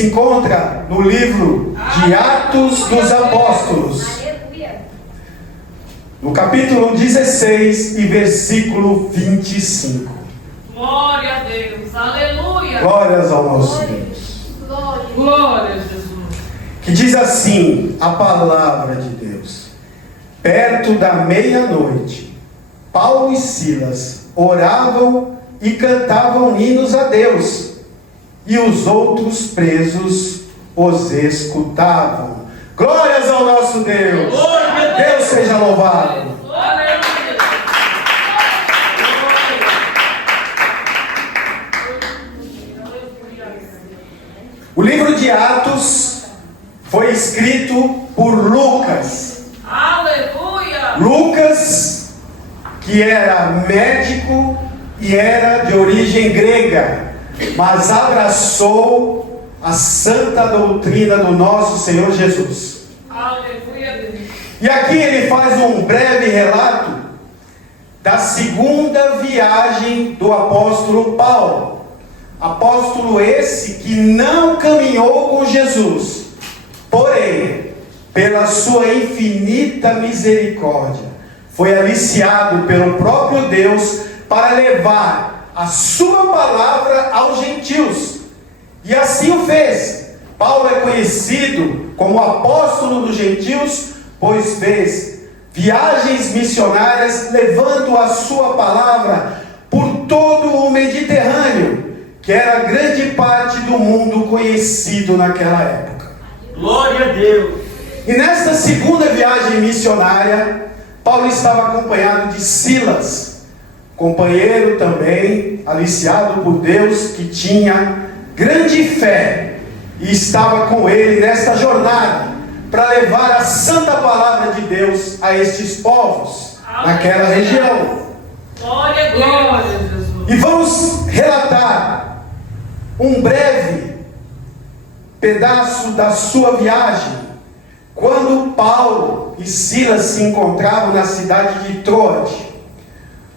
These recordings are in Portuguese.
se encontra no livro de Atos dos Apóstolos, no capítulo 16 e versículo 25. Glória a Deus, aleluia. Glórias ao nosso Deus. Glória a Jesus. Que diz assim a palavra de Deus: perto da meia-noite, Paulo e Silas oravam e cantavam hinos a Deus, e os outros presos os escutavam. Glórias ao nosso Deus. Deus seja louvado. O livro de Atos foi escrito por Lucas. Aleluia. Lucas, que era médico e era de origem grega, mas abraçou a santa doutrina do nosso Senhor Jesus. Aleluia. E aqui ele faz um breve relato da segunda viagem do apóstolo Paulo. Apóstolo esse que não caminhou com Jesus, porém, pela sua infinita misericórdia, foi aliciado pelo próprio Deus para levar a sua palavra aos gentios. E assim o fez. Paulo é conhecido como apóstolo dos gentios, pois fez viagens missionárias levando a sua palavra por todo o Mediterrâneo, que era grande parte do mundo conhecido naquela época. Glória a Deus. E nesta segunda viagem missionária, Paulo estava acompanhado de Silas, companheiro também, aliciado por Deus, que tinha grande fé e estava com ele nesta jornada para levar a santa palavra de Deus a estes povos naquela região. Glória a Deus. E vamos relatar um breve pedaço da sua viagem, quando Paulo e Silas se encontravam na cidade de Troade.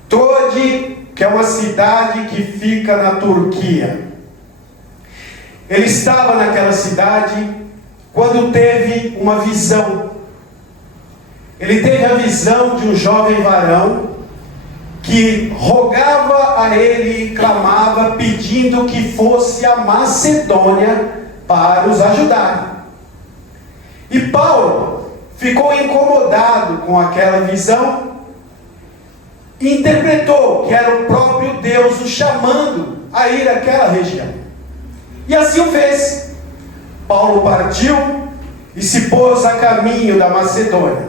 Troade, que é uma cidade que fica na Turquia. Ele estava naquela cidade quando teve uma visão. Ele teve a visão de um jovem varão que rogava a ele e clamava, pedindo que fosse a Macedônia para os ajudar. E Paulo ficou incomodado com aquela visão e interpretou que era o próprio Deus o chamando a ir àquela região. E assim o fez. Paulo partiu e se pôs a caminho da Macedônia.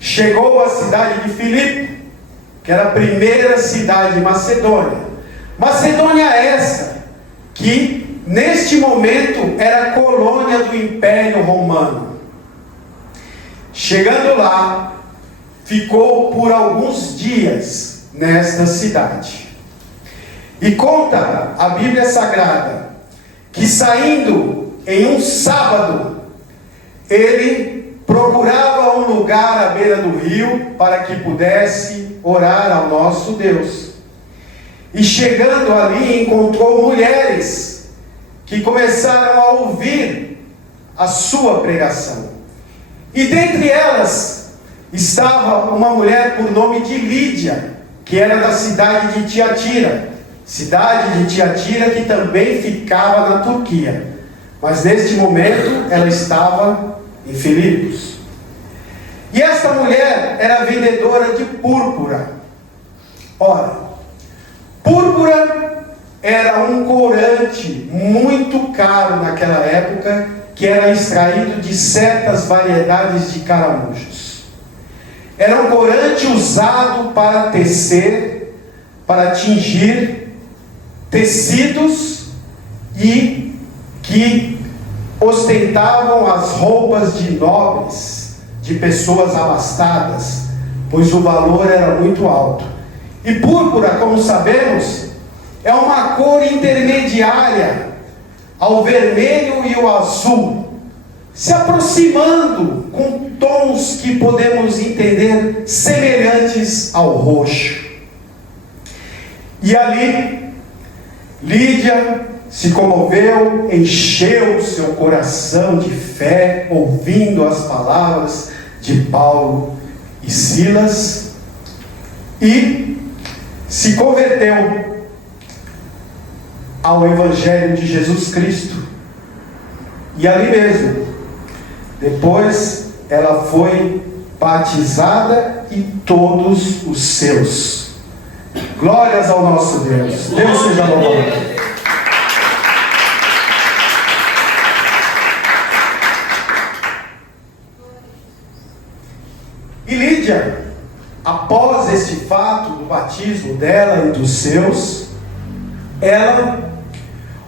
Chegou à cidade de Filipe, que era a primeira cidade de Macedônia. Macedônia essa que neste momento era colônia do Império Romano. Chegando lá, ficou por alguns dias nesta cidade. E conta a Bíblia Sagrada que, saindo em um sábado, ele procurava um lugar à beira do rio para que pudesse orar ao nosso Deus. E chegando ali, encontrou mulheres que começaram a ouvir a sua pregação. E dentre elas estava uma mulher por nome de Lídia, que era da cidade de Tiatira. Cidade de Tiatira que também ficava na Turquia. Mas neste momento ela estava em Filipos. E esta mulher era vendedora de púrpura. Ora, púrpura era um corante muito caro naquela época, que era extraído de certas variedades de caramujos. Era um corante usado para tecer, para tingir tecidos e que ostentavam as roupas de nobres, de pessoas abastadas, pois o valor era muito alto. E púrpura, como sabemos, é uma cor intermediária ao vermelho e o azul, se aproximando com tons que podemos entender semelhantes ao roxo. E ali, Lídia se comoveu, encheu seu coração de fé, ouvindo as palavras de Paulo e Silas, e se converteu ao Evangelho de Jesus Cristo. E ali mesmo, depois ela foi batizada e todos os seus. Glórias ao nosso Deus. Deus seja louvado. E Lídia, após este fato do batismo dela e dos seus, ela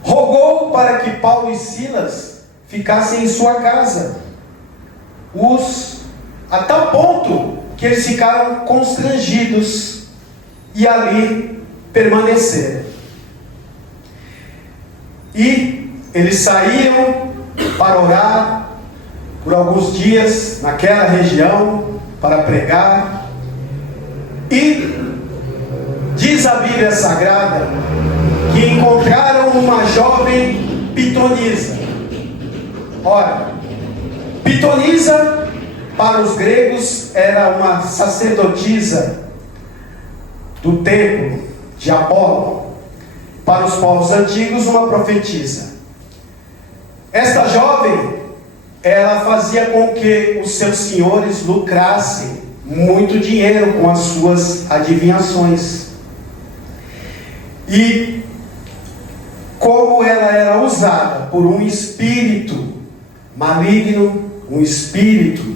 rogou para que Paulo e Silas ficassem em sua casa, a tal ponto que eles ficaram constrangidos e ali permaneceram. E eles saíram para orar por alguns dias naquela região, para pregar, e diz a Bíblia Sagrada que encontraram uma jovem pitonisa. Ora, pitonisa para os gregos era uma sacerdotisa do templo de Apolo, para os povos antigos uma profetisa. Esta jovem, ela fazia com que os seus senhores lucrassem muito dinheiro com as suas adivinhações. E como ela era usada por um espírito maligno, um espírito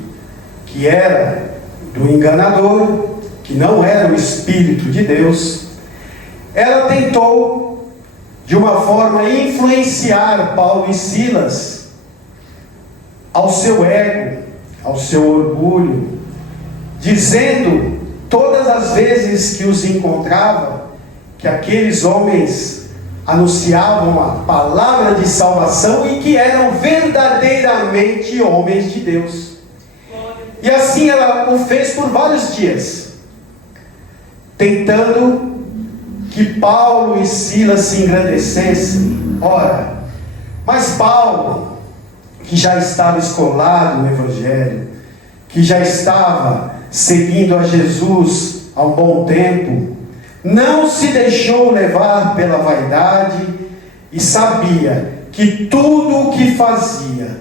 que era do enganador, que não era o Espírito de Deus, ela tentou de uma forma influenciar Paulo e Silas ao seu ego, ao seu orgulho, dizendo todas as vezes que os encontrava que aqueles homens anunciavam a palavra de salvação e que eram verdadeiramente homens de Deus. E assim ela o fez por vários dias, tentando que Paulo e Silas se engrandecessem. Ora, mas Paulo, que já estava escolado no Evangelho, que já estava seguindo a Jesus há um bom tempo, não se deixou levar pela vaidade e sabia que tudo o que fazia,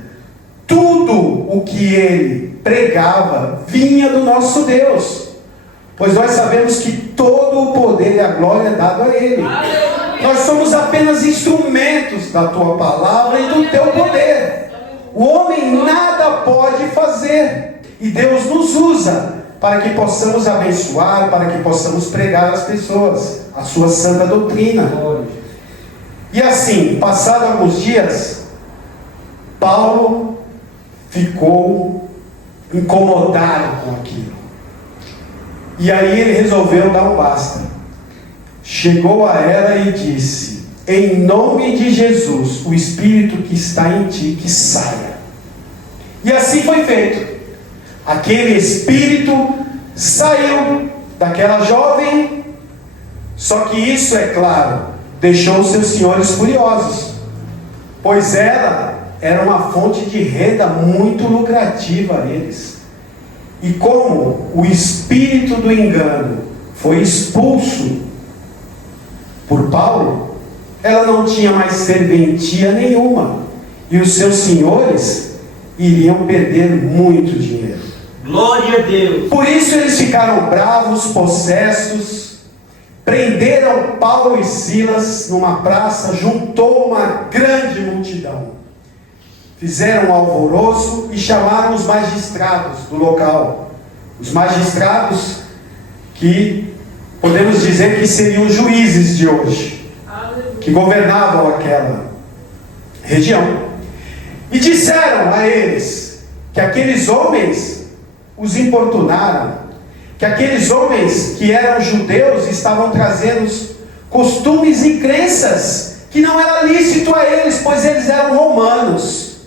tudo o que ele pregava, vinha do nosso Deus, pois nós sabemos que todo o poder e a glória é dado a ele. Nós somos apenas instrumentos da tua palavra e do teu poder. O homem nada pode fazer, e Deus nos usa para que possamos abençoar, para que possamos pregar às pessoas a sua santa doutrina. E assim, passados alguns dias, Paulo ficou incomodado com aquilo, e aí ele resolveu dar um basta. Chegou a ela e disse: em nome de Jesus, o Espírito que está em ti, que saia. E assim foi feito. Aquele espírito saiu daquela jovem, só que isso, é claro, deixou os seus senhores furiosos, pois ela era uma fonte de renda muito lucrativa a eles. E como o espírito do engano foi expulso por Paulo, ela não tinha mais serventia nenhuma, e os seus senhores iriam perder muito dinheiro. Glória a Deus. Por isso eles ficaram bravos, possessos, prenderam Paulo e Silas numa praça, juntou uma grande multidão, fizeram um alvoroço e chamaram os magistrados do local. Os magistrados que podemos dizer que seriam os juízes de hoje, que governavam aquela região, e disseram a eles que aqueles homens os importunaram, que aqueles homens que eram judeus estavam trazendo costumes e crenças que não era lícito a eles, pois eles eram romanos.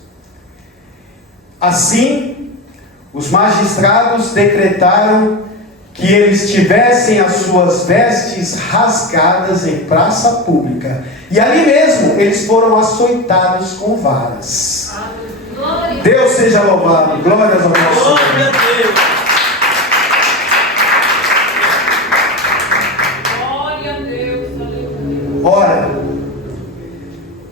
Assim, os magistrados decretaram que eles tivessem as suas vestes rasgadas em praça pública. E ali mesmo eles foram açoitados com varas. Deus seja louvado. Glórias ao nosso Senhor. Glória a Deus. Glória a Deus. Aleluia. Ora,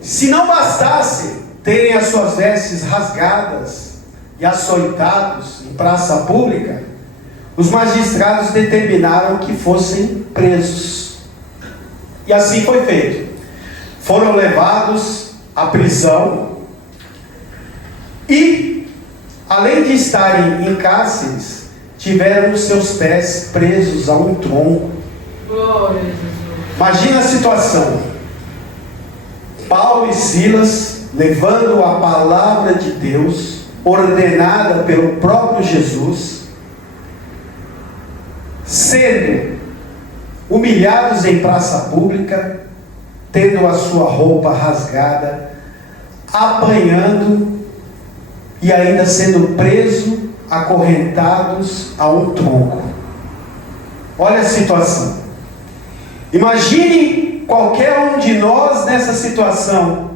se não bastasse terem as suas vestes rasgadas e açoitados em praça pública, os magistrados determinaram que fossem presos. E assim foi feito. Foram levados à prisão e, além de estarem em cárceres, tiveram os seus pés presos a um tronco. Glória a Jesus. Imagina a situação. Paulo e Silas levando a palavra de Deus, ordenada pelo próprio Jesus, sendo humilhados em praça pública, tendo a sua roupa rasgada, apanhando e ainda sendo preso, acorrentados a um tronco. Olha a situação. Imagine qualquer um de nós nessa situação.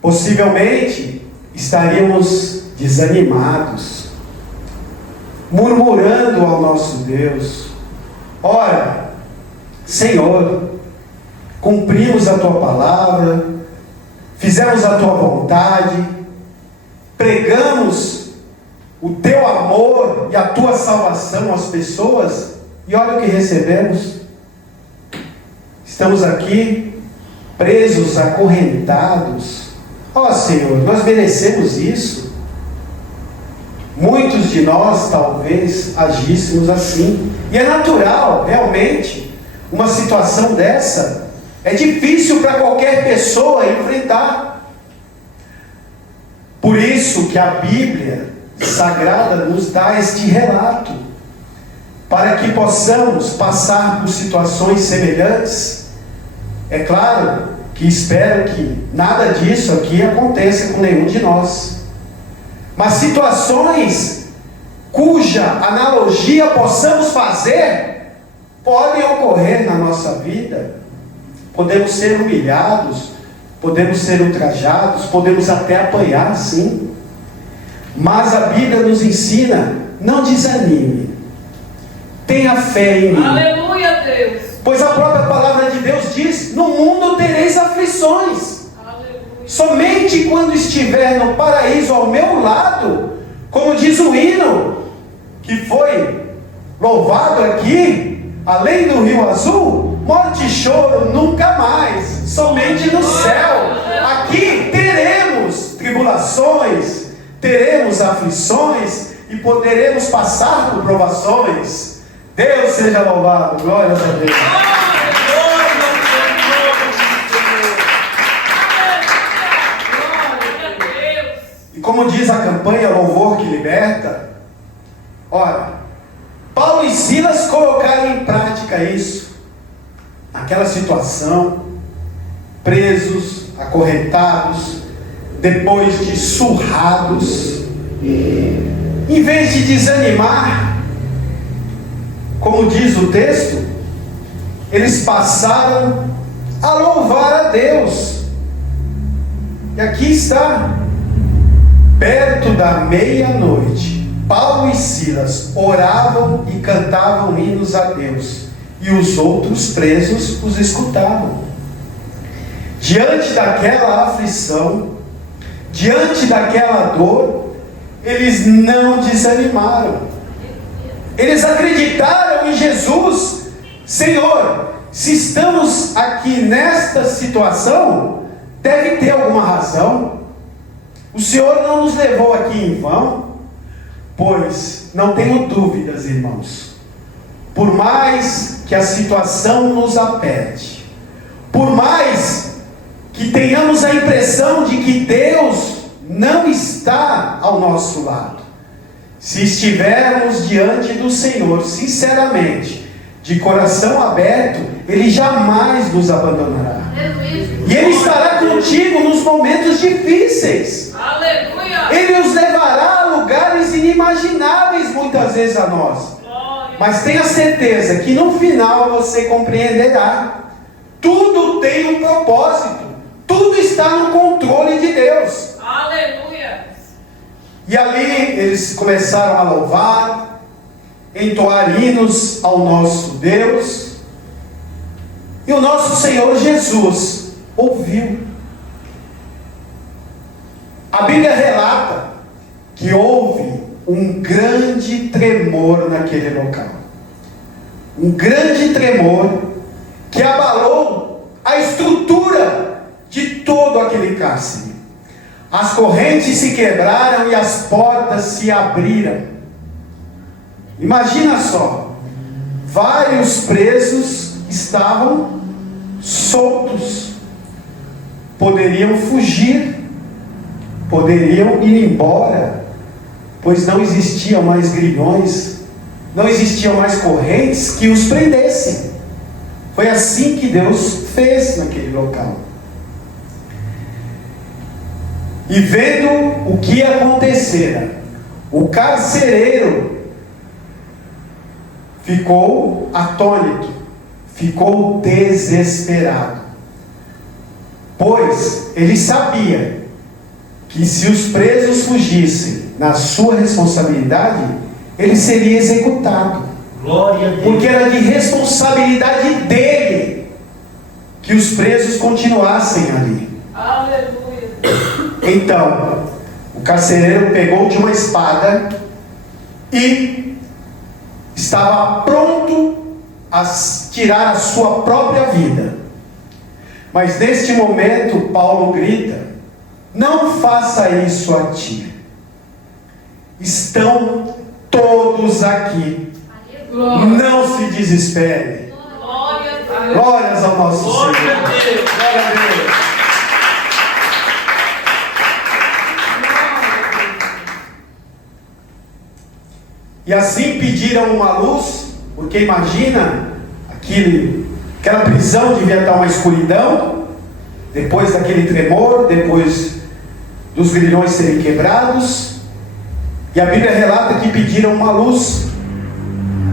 Possivelmente estaríamos desanimados, murmurando ao nosso Deus: ora, Senhor, cumprimos a tua palavra, fizemos a tua vontade, pregamos o teu amor e a tua salvação às pessoas, e olha o que recebemos. Estamos aqui presos, acorrentados. Ó Senhor, nós merecemos isso? Muitos de nós talvez agíssemos assim, e é natural, realmente, uma situação dessa é difícil para qualquer pessoa enfrentar. Por isso que a Bíblia Sagrada nos dá este relato, para que possamos passar por situações semelhantes. É claro que espero que nada disso aqui aconteça com nenhum de nós, mas situações cuja analogia possamos fazer podem ocorrer na nossa vida. Podemos ser humilhados, podemos ser ultrajados, podemos até apanhar, sim. Mas a Bíblia nos ensina: não desanime, tenha fé em mim. Aleluia, Deus. Pois a própria palavra de Deus diz: no mundo tereis aflições. Aleluia. Somente quando estiver no paraíso ao meu lado, como diz o hino que foi louvado aqui, além do rio azul, morte e choro nunca mais, somente no céu. Aqui teremos tribulações, teremos aflições e poderemos passar por provações. Deus seja louvado, glórias a Deus. E como diz a campanha Louvor que Liberta, ora, Paulo e Silas colocaram em prática isso, naquela situação, presos, acorrentados, depois de surrados, em vez de desanimar, como diz o texto, eles passaram a louvar a Deus. E aqui está, perto da meia-noite, Paulo e Silas oravam e cantavam hinos a Deus, e os outros presos os escutavam. Diante daquela aflição, diante daquela dor, eles não desanimaram. Eles acreditaram em Jesus. Senhor, se estamos aqui nesta situação, deve ter alguma razão. O Senhor não nos levou aqui em vão. Pois não tenho dúvidas, irmãos, por mais que a situação nos aperte, por mais que tenhamos a impressão de que Deus não está ao nosso lado, se estivermos diante do Senhor sinceramente, de coração aberto, Ele jamais nos abandonará. E Ele estará contigo nos momentos difíceis. Aleluia. Ele os levará a lugares inesperados. inimagináveis muitas vezes a nós. Glória. Mas tenha certeza que no final você compreenderá. Tudo tem um propósito. Tudo está no controle de Deus. Aleluia. E ali eles começaram a louvar, entoar hinos ao nosso Deus. E o nosso Senhor Jesus ouviu. A Bíblia relata que houve um grande tremor naquele local. Um grande tremor que abalou a estrutura de todo aquele cárcere. As correntes se quebraram e as portas se abriram. Imagina só, vários presos estavam soltos, poderiam fugir, poderiam ir embora, pois não existiam mais grilhões, não existiam mais correntes que os prendessem. Foi assim que Deus fez naquele local. E vendo o que acontecera, o carcereiro ficou atônito, ficou desesperado, pois ele sabia que se os presos fugissem na sua responsabilidade, ele seria executado. Glória a Deus. Porque era de responsabilidade dele que os presos continuassem ali. Aleluia. Então, o carcereiro pegou de uma espada e estava pronto a tirar a sua própria vida. Mas neste momento, Paulo grita: não faça isso a ti. Estão todos aqui. Glória. Não se desespere. Glória a Deus. Glórias ao nosso Glória Senhor. a Deus. Glória a Deus. E assim pediram uma luz, porque imagina, aquela prisão devia estar uma escuridão, depois daquele tremor, depois dos grilhões serem quebrados, e a Bíblia relata que pediram uma luz,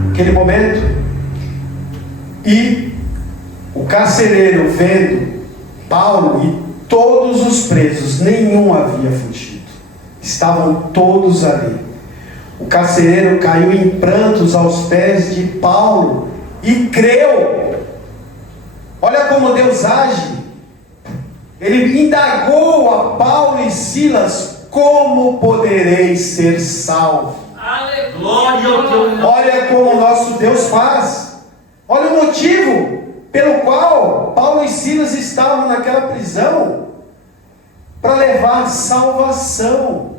naquele momento, e o carcereiro, vendo Paulo e todos os presos, nenhum havia fugido, estavam todos ali. O carcereiro caiu em prantos aos pés de Paulo e creu. Olha como Deus age. Ele indagou a Paulo e Silas: como podereis ser salvos? Aleluia. Glória ao teu nome. Olha como o nosso Deus faz. Olha o motivo pelo qual Paulo e Silas estavam naquela prisão, para levar salvação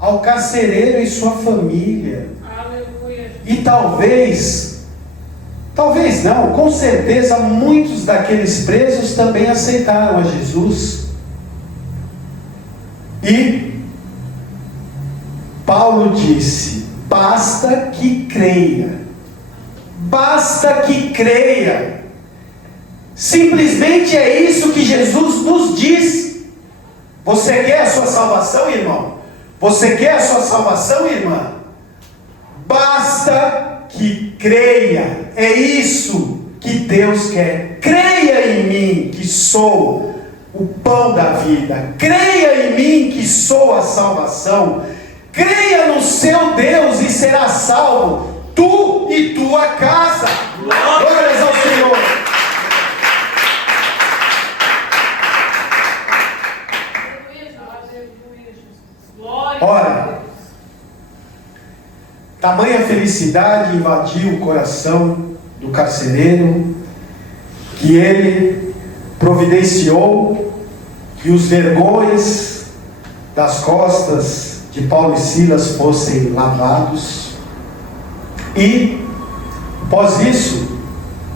ao carcereiro e sua família. Aleluia. E talvez não, com certeza muitos daqueles presos também aceitaram a Jesus. E Paulo disse: basta que creia. Basta que creia. Simplesmente é isso que Jesus nos diz. Você quer a sua salvação, irmão? Você quer a sua salvação, irmã? Basta que creia. É isso que Deus quer. Creia em mim, que sou o pão da vida. Creia em mim, que sou a salvação. Creia no seu Deus e será salvo, tu e tua casa. Glórias ao Senhor. Ora, tamanha felicidade invadiu o coração do carcereiro, que ele providenciou que os vergões das costas de Paulo e Silas fossem lavados, e após isso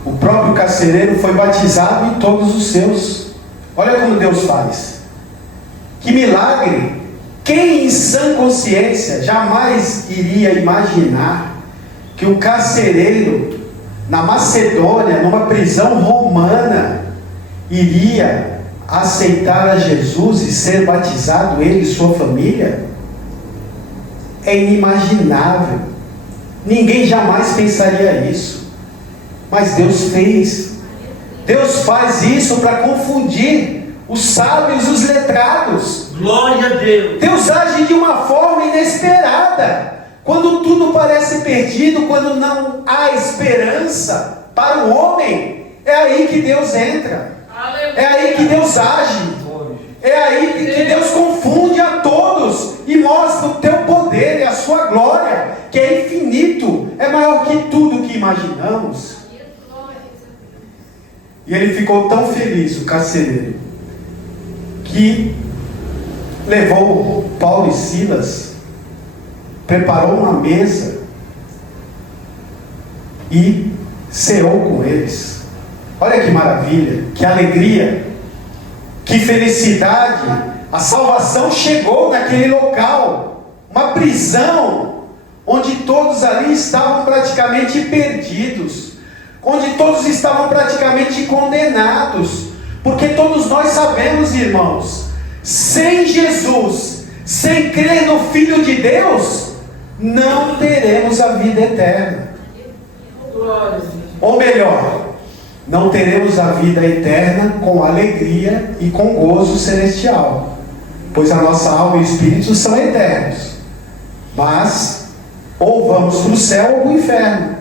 o próprio carcereiro foi batizado e todos os seus. Olha como Deus faz, que milagre! Quem em sã consciência jamais iria imaginar que um carcereiro na Macedônia, numa prisão romana, iria aceitar a Jesus e ser batizado, ele e sua família? é inimaginável. Ninguém jamais pensaria isso. Mas Deus fez. Deus faz isso para confundir os sábios e os letrados. Glória a Deus. Deus age de uma forma inesperada. Quando tudo parece perdido, quando não há esperança para o homem, é aí que Deus entra. É aí que Deus age. É aí que Deus confunde a todos e mostra o teu poder e a sua glória, que é infinito, é maior que tudo que imaginamos. E ele ficou tão feliz, o carcereiro, que levou Paulo e Silas, preparou uma mesa e ceou com eles. Olha que maravilha, que alegria, que felicidade. A salvação chegou naquele local, uma prisão, onde todos ali estavam praticamente perdidos, onde todos estavam praticamente condenados, porque todos nós sabemos, irmãos, sem Jesus, sem crer no Filho de Deus, não teremos a vida eterna. Ou melhor, não teremos a vida eterna com alegria e com gozo celestial, pois a nossa alma e o espírito são eternos. Mas ou vamos para o céu ou para o inferno.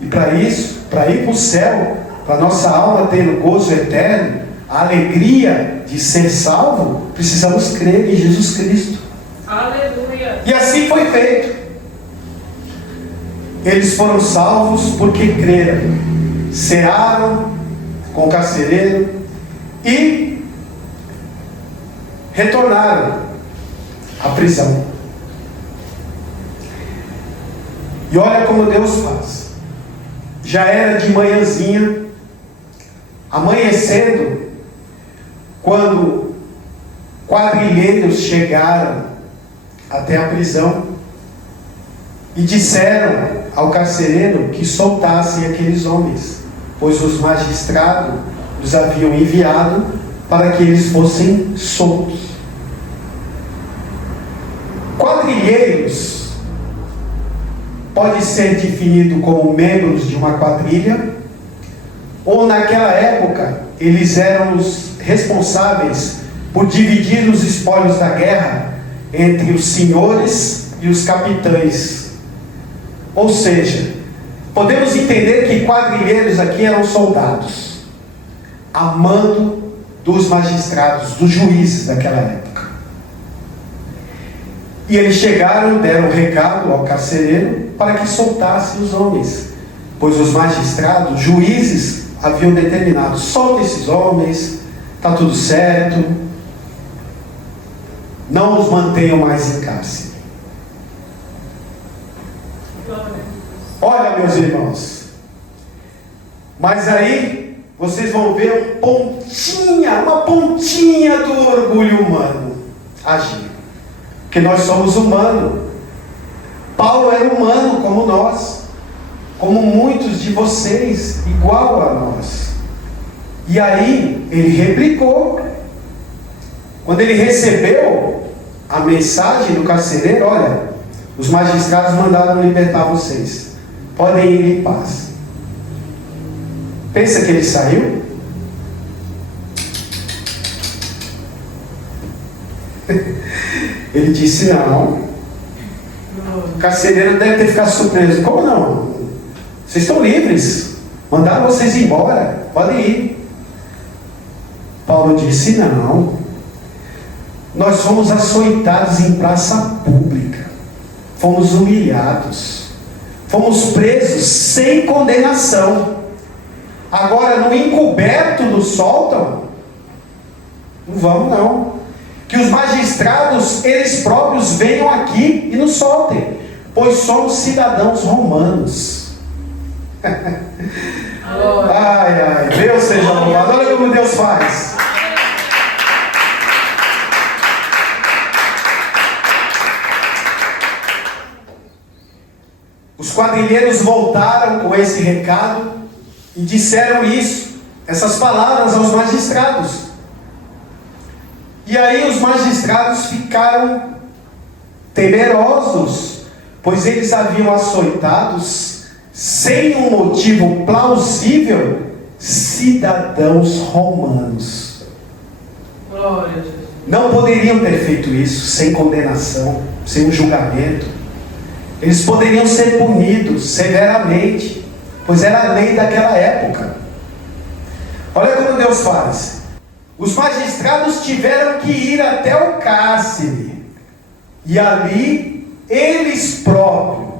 E para isso, para ir para o céu, para a nossa alma ter o gozo eterno, a alegria de ser salvo, precisamos crer em Jesus Cristo. Aleluia. E assim foi feito. Eles foram salvos porque creram, cearam com o carcereiro e retornaram à prisão. E olha como Deus faz. Já era de manhãzinha, amanhecendo, quando quadrilheiros chegaram até a prisão e disseram ao carcereiro que soltassem aqueles homens, pois os magistrados os haviam enviado para que eles fossem soltos. Quadrilheiros pode ser definido como membros de uma quadrilha, ou naquela época eles eram os responsáveis por dividir os espólios da guerra entre os senhores e os capitães. Ou seja, podemos entender que quadrilheiros aqui eram soldados, a mando dos magistrados, dos juízes daquela época. E eles chegaram, deram um recado ao carcereiro para que soltasse os homens, pois os magistrados, juízes, haviam determinado: solta esses homens, está tudo certo, não os mantenham mais em cárcere. Olha, meus irmãos, mas aí vocês vão ver uma pontinha do orgulho humano agir, porque nós somos humanos. Paulo era humano como nós, como muitos de vocês, igual a nós. E aí ele replicou. Quando ele recebeu a mensagem do carcereiro: olha, os magistrados mandaram libertar vocês, podem ir em paz. Pensa que ele saiu? Ele disse: não. O carcereiro deve ter ficado surpreso. Como não? Vocês estão livres, mandaram vocês embora, podem ir. Paulo disse: não, nós fomos açoitados em praça pública, fomos humilhados, fomos presos sem condenação. Agora no encoberto nos soltam? Não vamos não. Que os magistrados, eles próprios, venham aqui e nos soltem, pois somos cidadãos romanos. Ai, Deus seja louvado. Olha como Deus faz. Os quadrilheiros voltaram com esse recado e disseram essas palavras aos magistrados. E aí os magistrados ficaram temerosos, pois eles haviam açoitados, sem um motivo plausível, cidadãos romanos. Glória a Jesus. Não poderiam ter feito isso sem condenação, sem um julgamento. Eles poderiam ser punidos severamente, pois era a lei daquela época. Olha como Deus faz. Os magistrados tiveram que ir até o cárcere, e ali eles próprios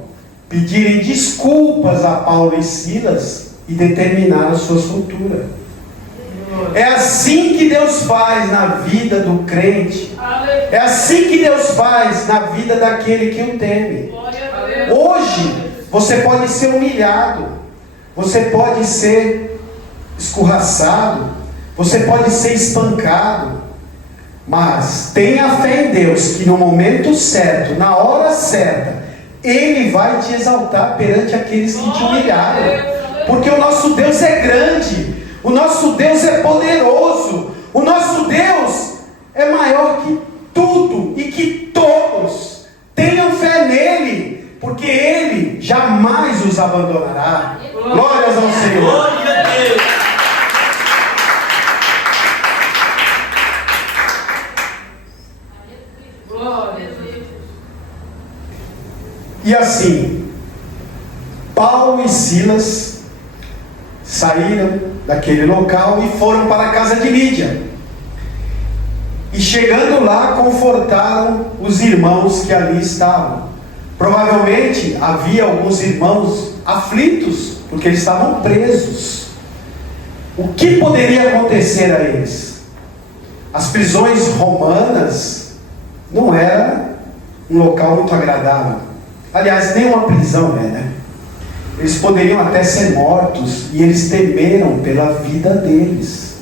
pedirem desculpas a Paulo e Silas e determinar a sua soltura. É assim que Deus faz na vida do crente. É assim que Deus faz na vida daquele que o teme. Hoje você pode ser humilhado, você pode ser escorraçado, você pode ser espancado, mas tenha fé em Deus que no momento certo, na hora certa, Ele vai te exaltar perante aqueles que te humilharam, porque o nosso Deus é grande, o nosso Deus é poderoso, o nosso Deus é maior que tudo e que todos. Tenham fé nele, porque Ele jamais os abandonará. Glórias ao Senhor. Glória a Deus. Glória a Deus. E assim, Paulo e Silas saíram daquele local e foram para a casa de Lídia. E chegando lá, confortaram os irmãos que ali estavam. Provavelmente havia alguns irmãos aflitos, porque eles estavam presos. O que poderia acontecer a eles? As prisões romanas não era um local muito agradável. Aliás, nem uma prisão é, né? Eles poderiam até ser mortos, e eles temeram pela vida deles.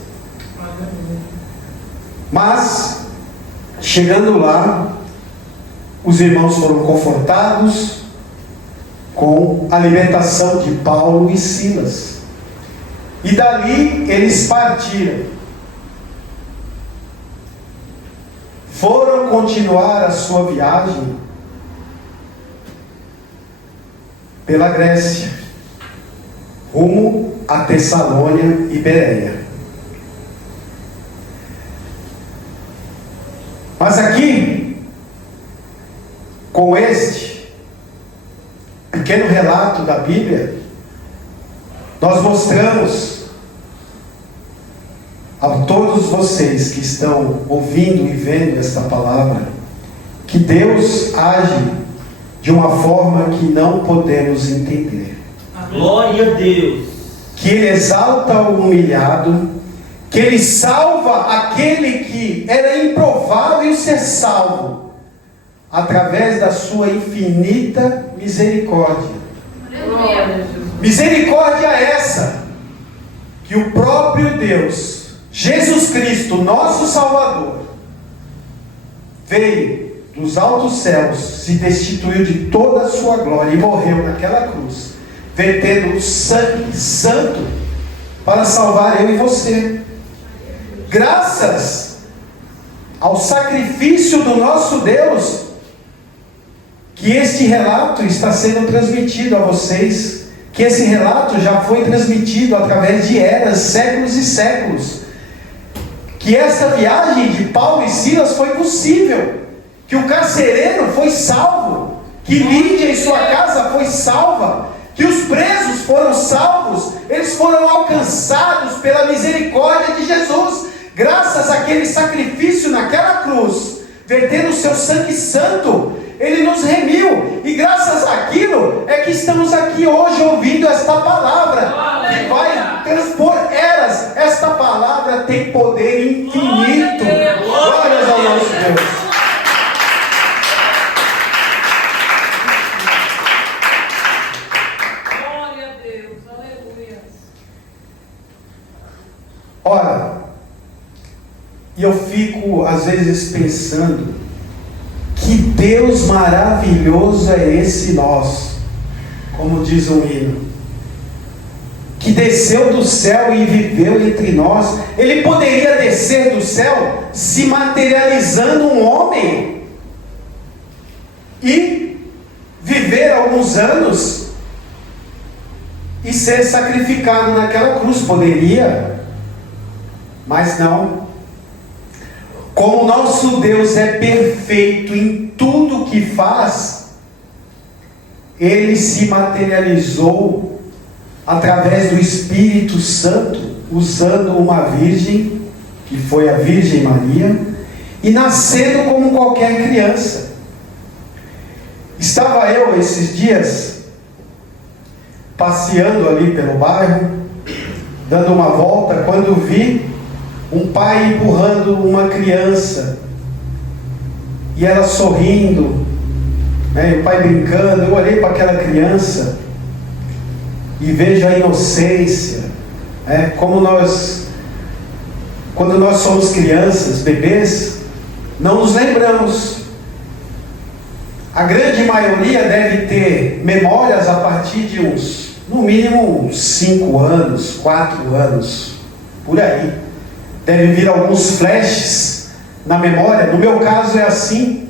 Mas, chegando lá, os irmãos foram confortados com a libertação de Paulo e Silas. E dali eles partiram. Foram continuar a sua viagem pela Grécia, rumo a Tessalônia e Bereia. Mas aqui, com este pequeno relato da Bíblia, nós mostramos a todos vocês que estão ouvindo e vendo esta palavra, que Deus age de uma forma que não podemos entender. Glória a Deus. Que Ele exalta o humilhado, que Ele salva aquele que era improvável ser salvo, através da sua infinita misericórdia. Glória a Jesus. Misericórdia essa que o próprio Deus, Jesus Cristo, nosso Salvador, veio dos altos céus, se destituiu de toda a sua glória e morreu naquela cruz, vertendo sangue santo para salvar eu e você. Graças ao sacrifício do nosso Deus, que este relato está sendo transmitido a vocês, que esse relato já foi transmitido através de eras, séculos e séculos, que esta viagem de Paulo e Silas foi possível, que o carcereiro foi salvo, que Lídia e sua casa foi salva, que os presos foram salvos, eles foram alcançados pela misericórdia de Jesus, graças àquele sacrifício naquela cruz, vertendo o seu sangue santo, Ele nos remiu, e graças àquilo é que estamos aqui hoje ouvindo esta palavra, que vai transpor eras. Esta palavra tem poder infinito. Glórias ao nosso Deus. Glória a Deus. Aleluia. Ora, e eu fico às vezes pensando, que Deus maravilhoso é esse nosso, como diz o hino, que desceu do céu e viveu entre nós. Ele poderia descer do céu se materializando um homem, e viver alguns anos e ser sacrificado naquela cruz. Poderia, mas não. Como nosso Deus é perfeito em tudo que faz, Ele se materializou através do Espírito Santo, usando uma virgem, que foi a Virgem Maria, e nascendo como qualquer criança. Estava eu esses dias passeando ali pelo bairro, dando uma volta, quando vi um pai empurrando uma criança, e ela sorrindo, né, e o pai brincando. Eu olhei para aquela criança e vejo a inocência, como nós, quando nós somos crianças, bebês, não nos lembramos. A grande maioria deve ter memórias a partir de no mínimo 5 anos, 4 anos, por aí. Devem vir alguns flashes na memória. No meu caso é assim.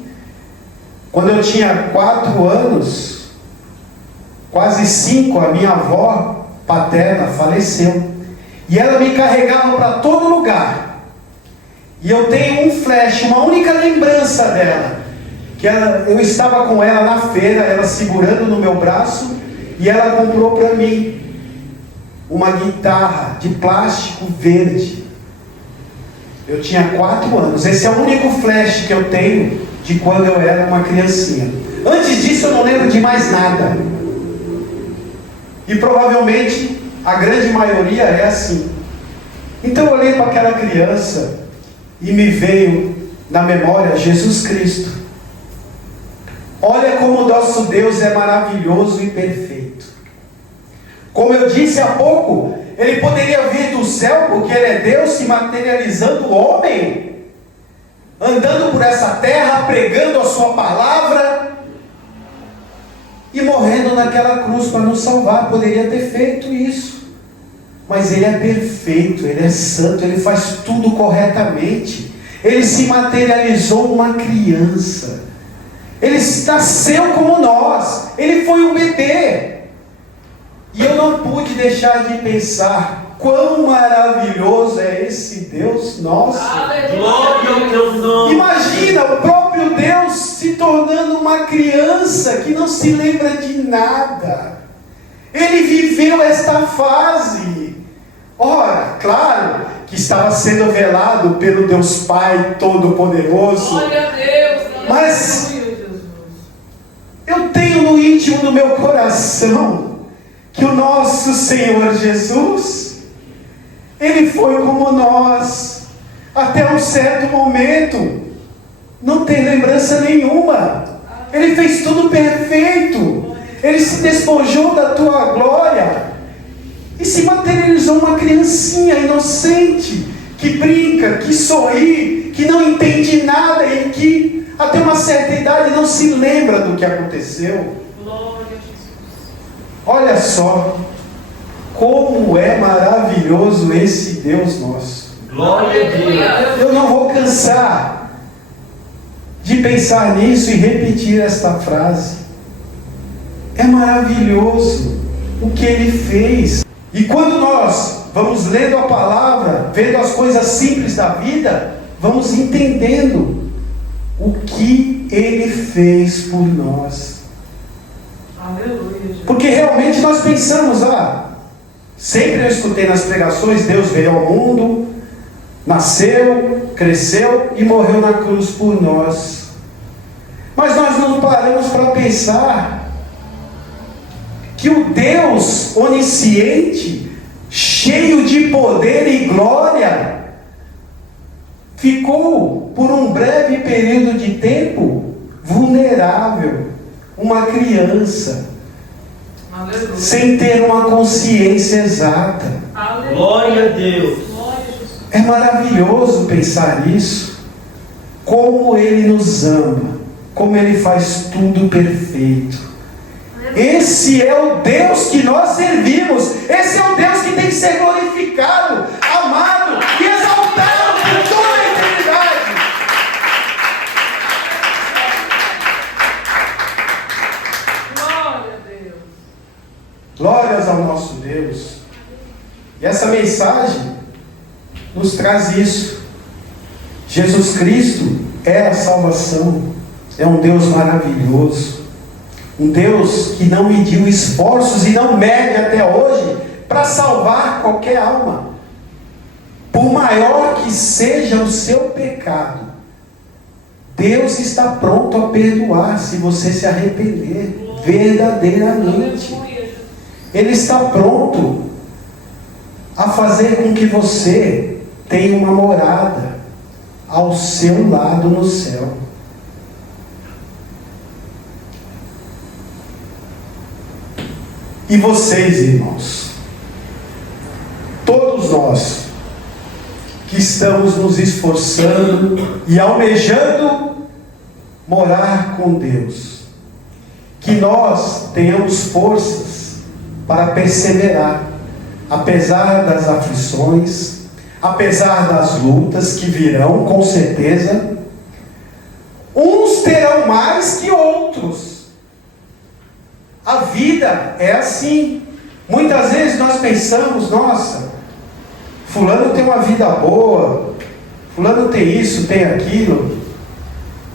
Quando eu tinha 4 anos, quase 5, a minha avó paterna faleceu. E ela me carregava para todo lugar. E eu tenho um flash, uma única lembrança dela. Que eu estava com ela na feira, ela segurando no meu braço, e ela comprou para mim uma guitarra de plástico verde. Eu tinha 4 anos. Esse é o único flash que eu tenho de quando eu era uma criancinha. Antes disso eu não lembro de mais nada. E provavelmente a grande maioria é assim. Então eu olhei para aquela criança e me veio na memória Jesus Cristo. Olha como o nosso Deus é maravilhoso e perfeito. Como eu disse há pouco, Ele poderia vir do céu, porque Ele é Deus se materializando homem, andando por essa terra, pregando a sua palavra e morrendo naquela cruz para nos salvar. Poderia ter feito isso, mas Ele é perfeito, Ele é santo, Ele faz tudo corretamente. Ele se materializou uma criança, Ele nasceu como nós, Ele foi um bebê. E eu não pude deixar de pensar quão maravilhoso é esse Deus nosso. Glória ao teu nome. Imagina o próprio Deus se tornando uma criança que não se lembra de nada. Ele viveu esta fase. Ora, claro que estava sendo velado pelo Deus Pai Todo-Poderoso. Glória a Deus. Mas Aleluia, Jesus. eu tenho no íntimo do meu coração que o nosso Senhor Jesus, Ele foi como nós, até um certo momento, não tem lembrança nenhuma. Ele fez tudo perfeito. Ele se despojou da tua glória e se materializou uma criancinha inocente, que brinca, que sorri, que não entende nada e que até uma certa idade não se lembra do que aconteceu. Glória a Jesus. Olha só como é maravilhoso esse Deus nosso. Glória a Deus. Eu não vou cansar de pensar nisso e repetir esta frase. É maravilhoso o que Ele fez. E quando nós vamos lendo a palavra, vendo as coisas simples da vida, vamos entendendo o que Ele fez por nós. Aleluia, Jesus. Porque realmente nós pensamos, sempre eu escutei nas pregações, Deus veio ao mundo, nasceu, cresceu e morreu na cruz por nós. Mas nós não paramos para pensar que o Deus onisciente, cheio de poder e glória, ficou por um breve período de tempo vulnerável, uma criança, Aleluia. sem ter uma consciência exata. Aleluia. Glória a Deus. Glória a Jesus. É maravilhoso pensar isso, como Ele nos ama, como Ele faz tudo perfeito. Esse é o Deus que nós servimos. Esse é o Deus que tem que ser glorificado, amado e exaltado por toda a eternidade. E essa mensagem nos traz isso. Jesus Cristo é a salvação. É um Deus maravilhoso. Um Deus que não mediu esforços e não mede até hoje para salvar qualquer alma. Por maior que seja o seu pecado, Deus está pronto a perdoar se você se arrepender verdadeiramente. Ele está pronto a fazer com que você tenha uma morada ao seu lado no céu. E vocês, irmãos, todos nós que estamos nos esforçando e almejando morar com Deus, que nós tenhamos forças para perseverar, apesar das aflições, apesar das lutas que virão, com certeza. Uns terão mais que outros. A vida é assim. Muitas vezes nós pensamos, nossa, fulano tem uma vida boa, fulano tem isso, tem aquilo,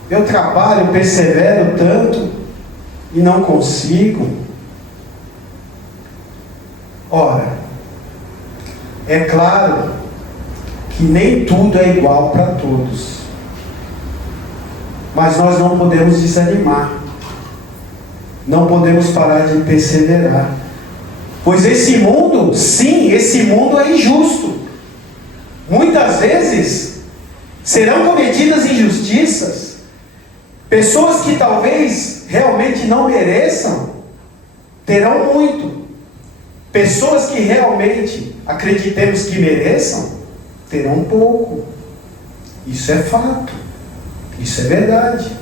eu trabalho, persevero tanto e não consigo. Ora, é claro que nem tudo é igual para todos, mas nós não podemos desanimar, não podemos parar de perseverar, pois esse mundo, sim, esse mundo é injusto. Muitas vezes serão cometidas injustiças, pessoas que talvez realmente não mereçam terão muito, pessoas que realmente acreditemos que mereçam terão pouco. Isso é fato, isso é verdade.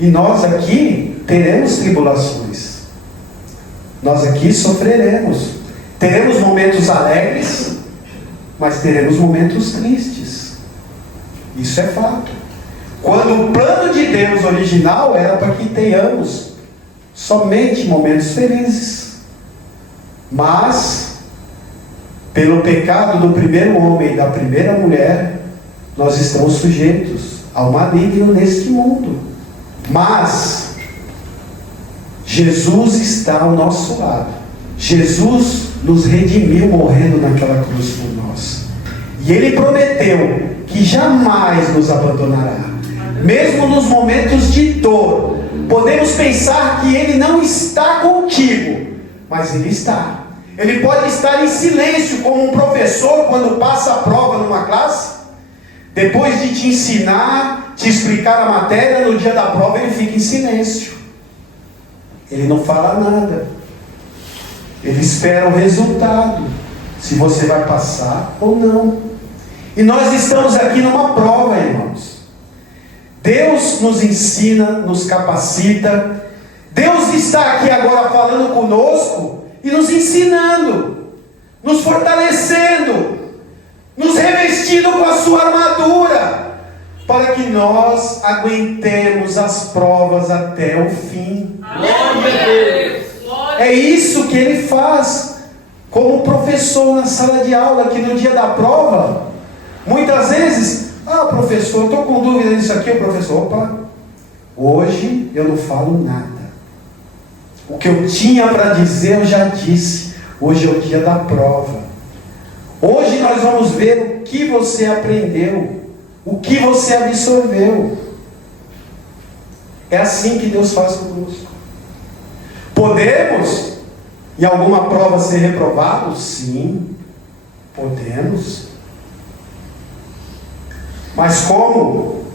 E nós aqui teremos tribulações, nós aqui sofreremos, teremos momentos alegres, mas teremos momentos tristes. Isso é fato. Quando o plano de Deus original era para que tenhamos somente momentos felizes, mas pelo pecado do primeiro homem e da primeira mulher, nós estamos sujeitos ao maligno neste mundo. Mas Jesus está ao nosso lado. Jesus nos redimiu morrendo naquela cruz por nós. E Ele prometeu que jamais nos abandonará. Mesmo nos momentos de dor, podemos pensar que Ele não está contigo, mas Ele está. Ele pode estar em silêncio, como um professor quando passa a prova numa classe. Depois de te ensinar, te explicar a matéria, no dia da prova ele fica em silêncio. Ele não fala nada. Ele espera o resultado, se você vai passar ou não. E nós estamos aqui numa prova, irmãos. Deus nos ensina, nos capacita. Deus está aqui agora falando conosco e nos ensinando, nos fortalecendo, nos revestindo com a sua armadura, para que nós aguentemos as provas até o fim. Glória a Deus. É isso que Ele faz como professor na sala de aula, que no dia da prova, muitas vezes, professor, eu estou com dúvida nisso aqui, o professor, opa, hoje eu não falo nada. O que eu tinha para dizer eu já disse. Hoje é o dia da prova. Hoje nós vamos ver o que você aprendeu, o que você absorveu. É assim que Deus faz conosco. Podemos, em alguma prova, ser reprovados? Sim, podemos. Mas como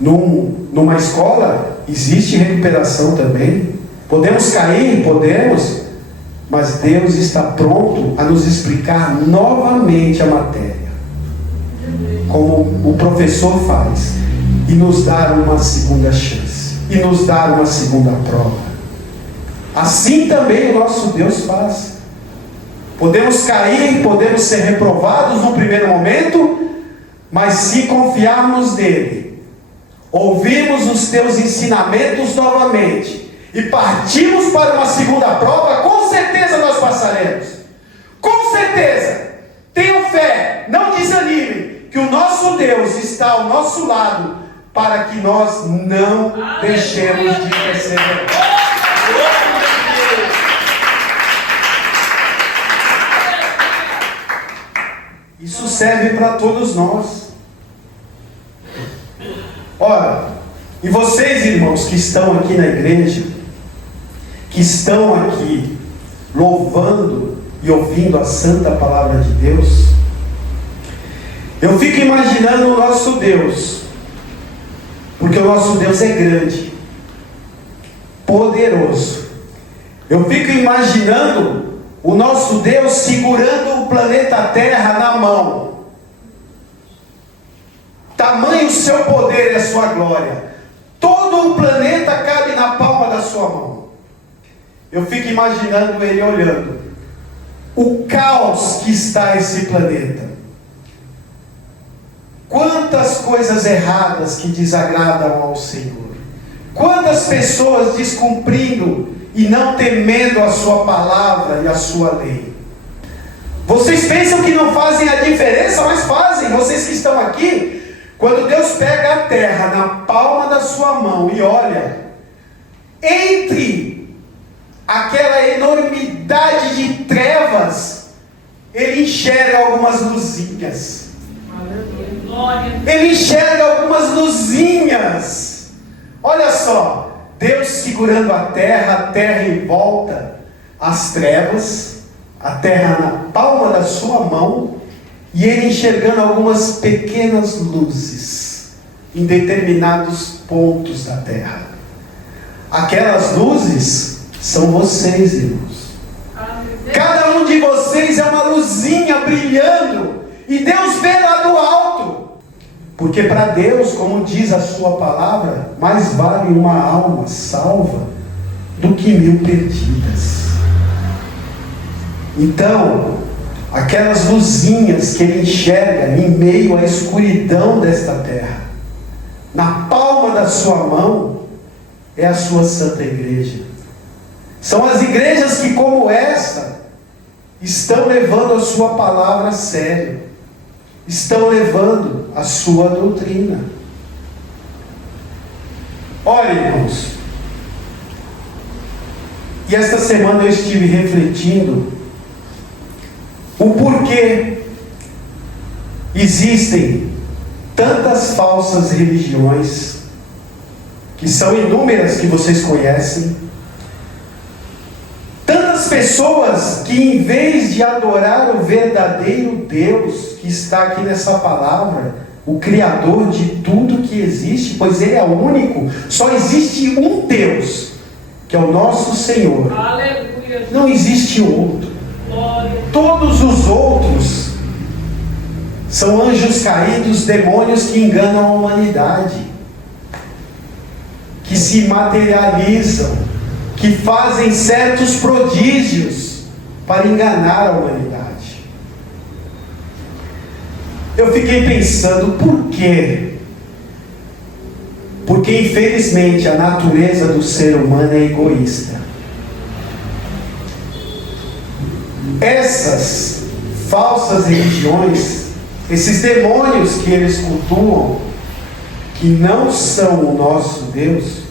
numa escola existe recuperação também, podemos cair, podemos, mas Deus está pronto a nos explicar novamente a matéria, como o professor faz, e nos dar uma segunda chance, e nos dar uma segunda prova. Assim também o nosso Deus faz. Podemos cair, podemos ser reprovados no primeiro momento, mas se confiarmos nele, ouvirmos os teus ensinamentos novamente e partimos para uma segunda prova, com certeza nós passaremos. Com certeza. está ao nosso lado para que nós não deixemos de perseverar. Isso serve para todos nós. Ora, e vocês, irmãos, que estão aqui na igreja, que estão aqui louvando e ouvindo a santa palavra de Deus, eu fico imaginando o nosso Deus, porque o nosso Deus é grande, poderoso. Eu fico imaginando o nosso Deus segurando o planeta Terra na mão. Tamanho o seu poder e a sua glória. Todo o planeta cabe na palma da sua mão. Eu fico imaginando ele olhando o caos que está esse planeta. Quantas coisas erradas que desagradam ao Senhor. Quantas pessoas descumprindo e não temendo a sua palavra e a sua lei. Vocês pensam que não fazem a diferença, mas fazem. Vocês que estão aqui, quando Deus pega a terra na palma da sua mão e olha, entre aquela enormidade de trevas, ele enxerga algumas luzinhas. Ele enxerga algumas luzinhas. Olha só, Deus segurando a terra em volta, as trevas, a terra na palma da sua mão, e ele enxergando algumas pequenas luzes em determinados pontos da terra. Aquelas luzes são vocês, irmãos. Cada um de vocês é uma luzinha brilhando, e Deus vê lá do alto. Porque para Deus, como diz a sua palavra, mais vale uma alma salva do que 1000 perdidas. Então, aquelas luzinhas que ele enxerga em meio à escuridão desta terra, na palma da sua mão, é a sua santa igreja. São as igrejas que, como esta, estão levando a sua palavra a sério, estão levando a sua doutrina. Olha, irmãos, e esta semana eu estive refletindo o porquê existem tantas falsas religiões, que são inúmeras, que vocês conhecem, tantas pessoas que, em vez de adorar o verdadeiro Deus que está aqui nessa palavra, o Criador de tudo que existe, pois Ele é o único, só existe um Deus, que é o nosso Senhor. Aleluia. Não existe outro. Glória. Todos os outros são anjos caídos, demônios que enganam a humanidade, que se materializam, que fazem certos prodígios para enganar a humanidade. Eu fiquei pensando, por quê? Porque infelizmente a natureza do ser humano é egoísta. Essas falsas religiões, esses demônios que eles cultuam, que não são o nosso Deus,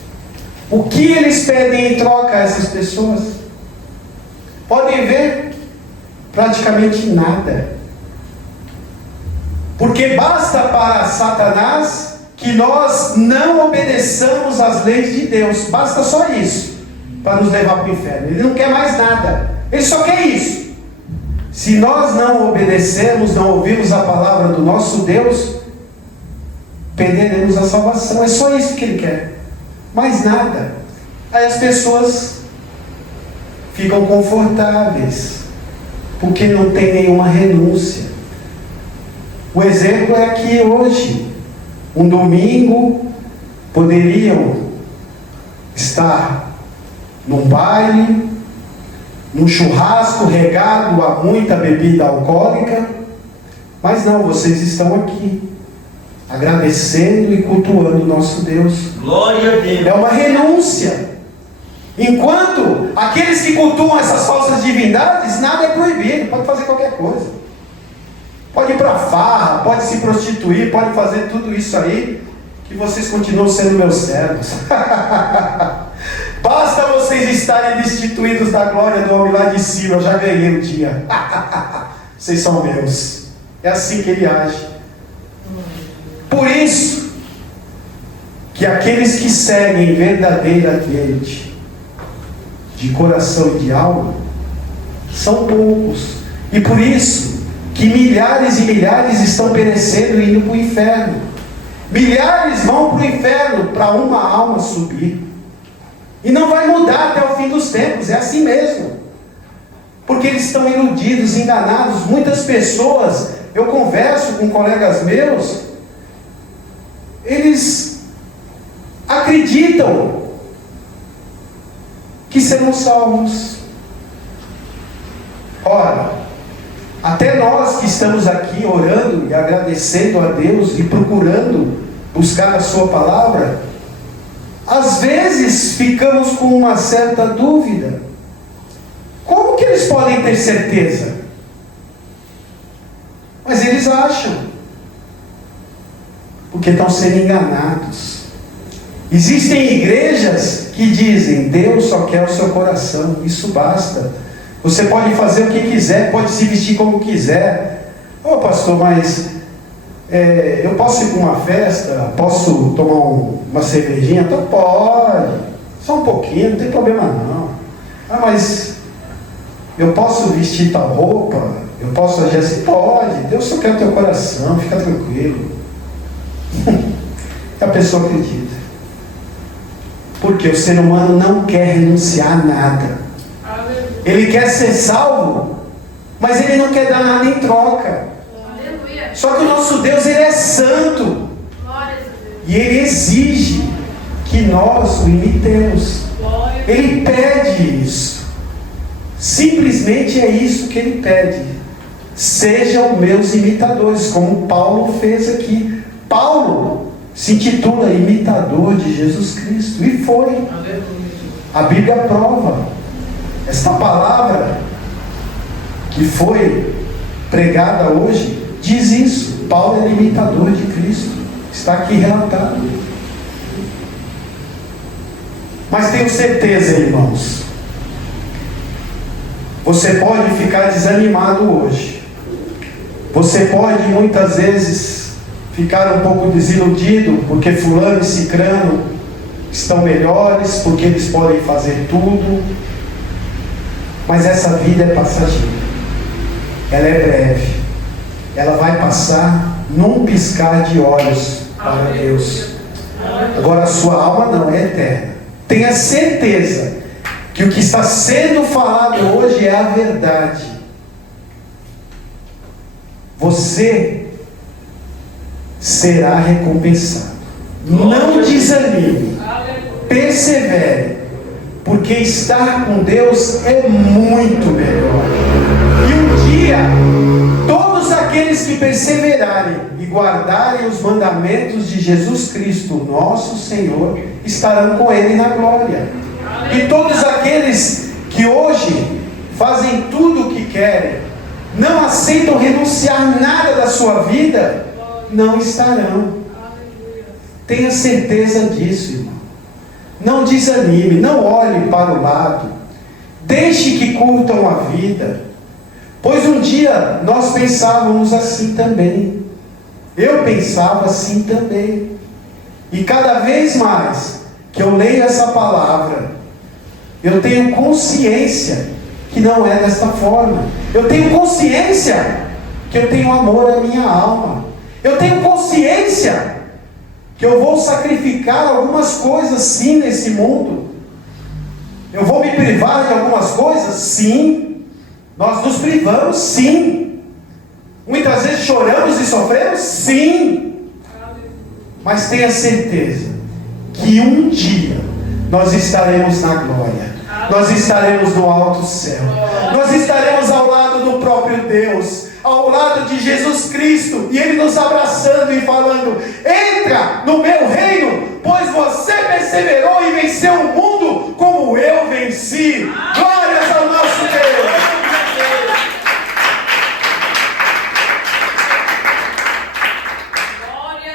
o que eles pedem em troca a essas pessoas? Podem ver, praticamente nada. Porque basta para Satanás que nós não obedeçamos às leis de Deus. Basta só isso para nos levar para o inferno. Ele não quer mais nada. Ele só quer isso. Se nós não obedecermos, não ouvirmos a palavra do nosso Deus, perderemos a salvação. É só isso que ele quer. Mais nada. Aí as pessoas ficam confortáveis, porque não tem nenhuma renúncia. O exemplo é que hoje, um domingo, poderiam estar num baile, num churrasco regado a muita bebida alcoólica, mas não, vocês estão aqui, agradecendo e cultuando o nosso Deus. Glória a Deus. É uma renúncia. Enquanto aqueles que cultuam essas falsas divindades, nada é proibido, pode fazer qualquer coisa. Pode ir para farra, roubar, pode se prostituir, pode fazer tudo isso aí, que vocês continuam sendo meus servos. Basta vocês estarem destituídos da glória do homem lá de cima, eu já ganhei o dia. Vocês são meus. É assim que ele age. Por isso que aqueles que seguem verdadeiramente, de coração e de alma, são poucos. E por isso que milhares e milhares estão perecendo e indo para o inferno. Milhares vão para o inferno para uma alma subir. E não vai mudar até o fim dos tempos, é assim mesmo. Porque eles estão iludidos, enganados. Muitas pessoas, eu converso com colegas meus, eles acreditam que serão salvos. Ora, até nós que estamos aqui orando e agradecendo a Deus e procurando buscar a sua palavra, às vezes ficamos com uma certa dúvida. Como que eles podem ter certeza? Mas eles acham, porque estão sendo enganados. Existem igrejas que dizem: Deus só quer o seu coração, isso basta. Você pode fazer o que quiser, pode se vestir como quiser. Ô pastor, mas eu posso ir para uma festa? Posso tomar uma cervejinha? Então pode, só um pouquinho, não tem problema não. Ah, mas eu posso vestir tal roupa? Eu posso agir assim? Pode, Deus só quer o teu coração, fica tranquilo. A pessoa acredita. Porque o ser humano não quer renunciar a nada. Ele quer ser salvo, mas ele não quer dar nada em troca. Aleluia. Só que o nosso Deus, ele é santo. Glórias a Deus. E ele exige que nós o imitemos. Ele pede isso. Simplesmente é isso que ele pede. Sejam meus imitadores, como Paulo fez aqui. Paulo se intitula imitador de Jesus Cristo. E foi. A Bíblia prova. Esta palavra que foi pregada hoje diz isso. Paulo era imitador de Cristo. Está aqui relatado. Mas tenho certeza, irmãos, você pode ficar desanimado hoje. Você pode muitas vezes ficar um pouco desiludido porque fulano e cicrano estão melhores, porque eles podem fazer tudo. Mas essa vida é passageira. Ela é breve. Ela vai passar num piscar de olhos para Deus. Agora a sua alma não é eterna. Tenha certeza que o que está sendo falado hoje é a verdade. Você será recompensado. Não desanime. Persevere. Porque estar com Deus é muito melhor. E um dia, todos aqueles que perseverarem e guardarem os mandamentos de Jesus Cristo, nosso Senhor, estarão com Ele na glória. E todos aqueles que hoje fazem tudo o que querem, não aceitam renunciar nada da sua vida, não estarão. Tenha certeza disso, irmão. Não desanime, não olhe para o lado. Deixe que curtam a vida. Pois um dia nós pensávamos assim também. Eu pensava assim também. E cada vez mais que eu leio essa palavra, eu tenho consciência que não é desta forma. Eu tenho consciência que eu tenho amor à minha alma. Eu tenho consciência que eu vou sacrificar algumas coisas sim nesse mundo. Eu vou me privar de algumas coisas? Sim. Nós nos privamos? Sim. Muitas vezes choramos e sofremos? Sim. Mas tenha certeza que um dia nós estaremos na glória. Nós estaremos no alto céu. Nós estaremos ao lado do próprio Deus, ao lado de Jesus Cristo, e Ele nos abraçando e falando: entra no meu reino, pois você perseverou e venceu o mundo como eu venci. Glórias ao nosso Deus.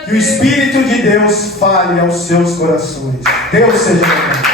Que o Espírito de Deus fale aos seus corações. Deus seja louvado.